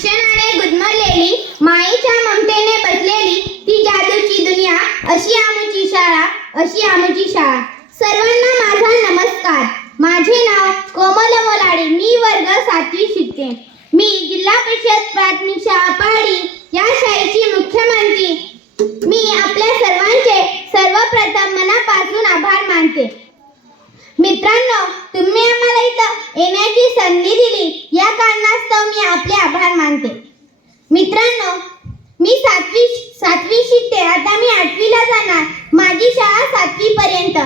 शिक्षणाने गुदमरलेली माईच्या ममतेने बसलेली ती जादूची दुनिया अशी आमची शाळा अशी आमची शाळा. सर्वांना माझा नमस्कार माझे नाव कोमल मोलाडे मी वर्ग सातवी शिकते मी जिल्हा परिषद प्राथमिक शाळा पहाडी या शाळेची मुख्यमंत्री मी आपल्या सर्वांचे सर्वप्रथम मनापासून आभार मानते मित्रांनो तुम्ही आम्हाला इथं येण्याची संधी दिली या कारणास्तव मी आपले आभार मानते मित्रांनो मी सातवी सातवी शिकते आता मी आठवीला जाणार. माझी शाळा सातवी पर्यंत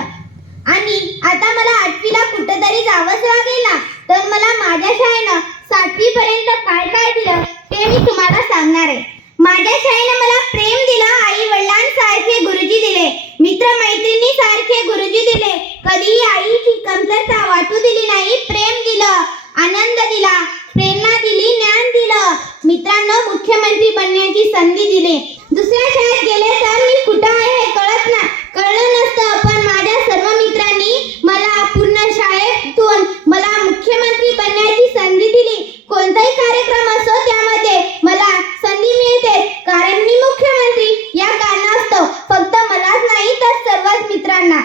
आणि आता मला आठवीला कुठेतरी जावंच लागेल ना? तर मला माझ्या शाळेनं सातवी पर्यंत काय काय दिलं ते मी तुम्हाला सांगणार आहे. माझ्या शाळेनं मला प्रेम दिलं आई वडिलांसारखे गुरुजी दिले मित्र मैत्रिणी सारखे गुरुजी दिले. कधीही आईची कमतरता वाटू दिली नाही प्रेम दिलं आनंद दिला प्रेरणा दिली ज्ञान दिलं मित्रांनो मुख्यमंत्री बनण्याची संधी दिली दुसऱ्या शाळेत गेले तर मी कुठं आहे हे कळत ना कळलं नसतं पण माझ्या सर्व मित्रांनी मला पूर्ण शाळेतून मला मुख्यमंत्री बनण्याची संधी दिली कोणताही कार्यक्रम असो त्यामध्ये मला संधी मिळते कारण मी मुख्यमंत्री या कारणास्तव फक्त मलाच नाही तर सर्वच मित्रांना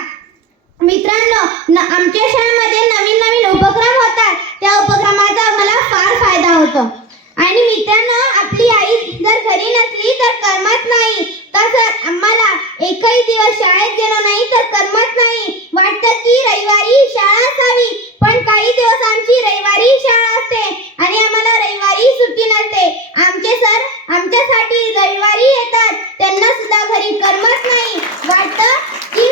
मित्रांनो न आमच्या शाळेमध्ये नवीन नवीन उपक्रम होतात त्या उपक्रमाचा मला फार फायदा होतं आणि मित्रांनो आपली आई जर घरी नसली तर करमत नाही. तसंच आम्हाला एकही दिवस शाळेत गेलो नाही तर करमत नाही. वाटतं की रविवारी शाळा असावी पण काही दिवस आमची रविवारी शाळा असते आणि आम्हाला रविवारी सुट्टी नसते आमचे सर आमच्यासाठी रविवारी येतात त्यांना सुद्धा घरी करमत नाही वाटतं की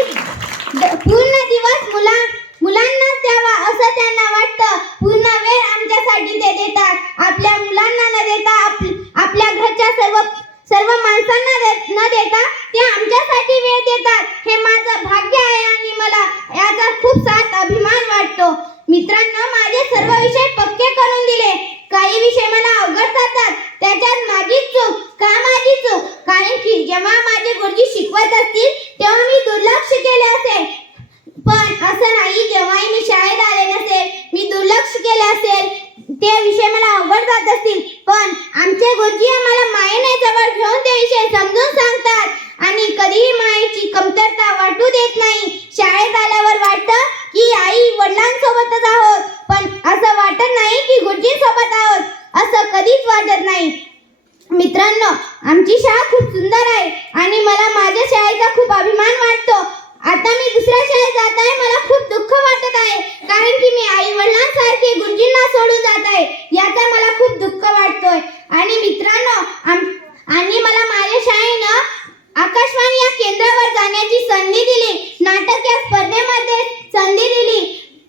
द- पूर्ण दिवस मुला मुलांनाच द्यावा असं त्यांना वाटतं पूर्ण वेळ आमच्यासाठी ते देतात आपल्या मुलांना न देता आप- आपल्या घरच्या सर्व सर्व माणसांना दे- न देता ते आमच्यासाठी वेळ देतात हे माझं भाग्य आहे आणि मला याचा खूप साथ अभिमान वाटतो मित्रांनो माझे सर्व विषय पक्के करून दिले काही विषय मला अवघड जातात त्याच्यात माझी चूक का माझी चूक? कारण की जेव्हा माझे गुरुजी शिकवत असतील तेव्हा मी दुर्लक्ष केले असेल. पण असं नाही जेव्हाही मी शाळेत आले नसेल मी दुर्लक्ष केले असेल. ते विषय मला अवघड जात असतील. पण आमचे गुरुजी आम्हाला मायेने जवळ घेऊन मित्रांनो आमची शाळा खूप सुंदर आहे आणि मला माझ्या शाळेचा खूप अभिमान वाटतो. आता मी दुसऱ्या शाळेत जात आहे मला खूप दुःख वाटत आहे. कारण की मी आई वडिलांसारखे गुरुजींना सोडून जात आहे. याचा मला खूप दुःख वाटतोय. आणि मित्रांनो आम- आणि मला माझ्या शाळेनं आकाशवाणी या केंद्रावर जाण्याची संधी दिली नाटक या स्पर्धेमध्ये संधी दिली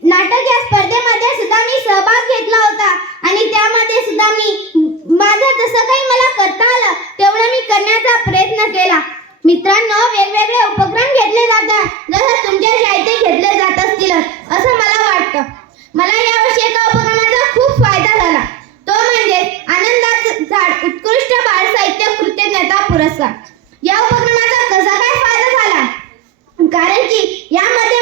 नाटक या स्पर्धेमध्ये सुद्धा मी सहभाग घेतला होता आणि त्यामध्ये सुद्धा मी माझं जसं काही मला करता आलं तेवढं मी करण्याचा प्रयत्न केला मित्रांनो वेगवेगळे उपक्रम घेतले जातात जसं तुमच्या शाळेत घेतले जात असतील असं मला वाटतं मला यावर्षी एका उपक्रमाचा खूप फायदा झाला तो म्हणजे आनंदाचं झाड उत्कृष्ट बाळ साहित्य कृतज्ञता पुरस्कार या उपक्रमाचा कसा काय फायदा झाला कारण की यामध्ये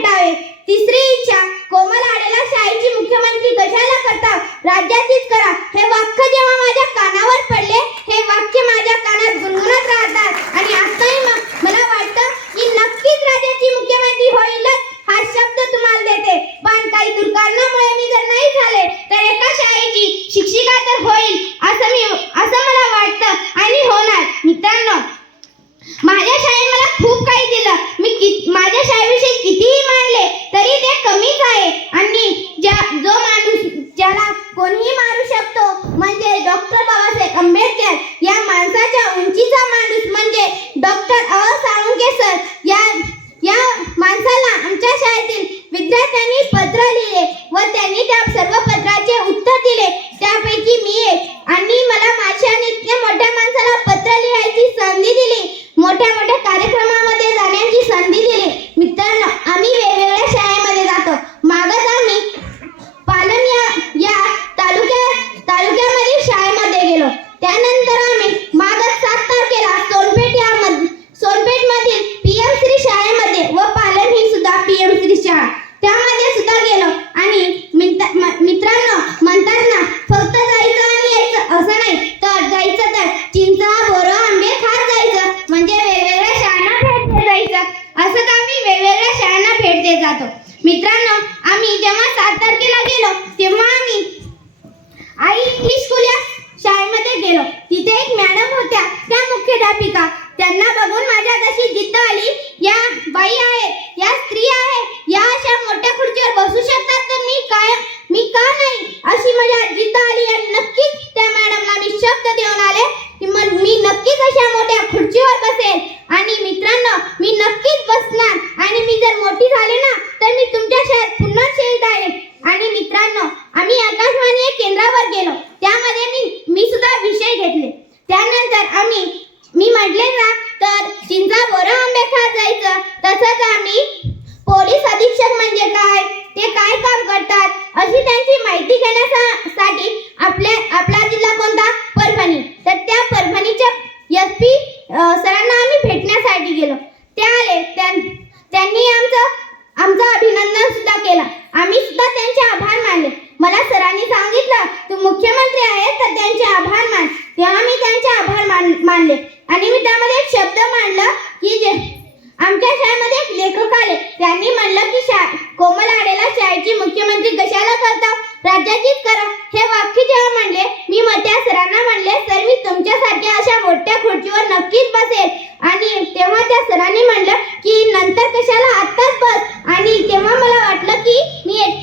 पेटावे तिसरी इच्छा कोमल आडेला शाळेची मुख्यमंत्री कशाला करता? राज्याचीच करा. हे वाक्य जेव्हा माझ्या मी मारू शकतो. म्हणजे डॉक्टर बाबासाहेब आंबेडकर या माणसाच्या उंचीचा माणूस म्हणजे डॉक्टर अ. साळुंके सर वरण आंबे खात तसंच आम्ही पोलीस अधीक्षक म्हणजे काय ते काय काम करतात अशी त्यांची माहिती घेण्यासाठी आपले आपला जिल्हा कोणता? परभणी. तर त्या परभणीच्या एस पी सरांना आम्ही भेटण्यासाठी गेलो. ते आले त्यां कोमलाची शाळेची मुख्यमंत्री कशाला करता? राज्याचीच करा. हे वाक्य जेव्हा म्हणले मी मत्या सरांना म्हणले सर मी तुमच्यासारख्या अशा मोठ्या खुर्चीवर नक्कीच बसेल. आणि तेव्हा त्या सरांनी म्हणलं की नंतर कशाला आत्ताच बस. आणि तेव्हा मला वाटलं की मी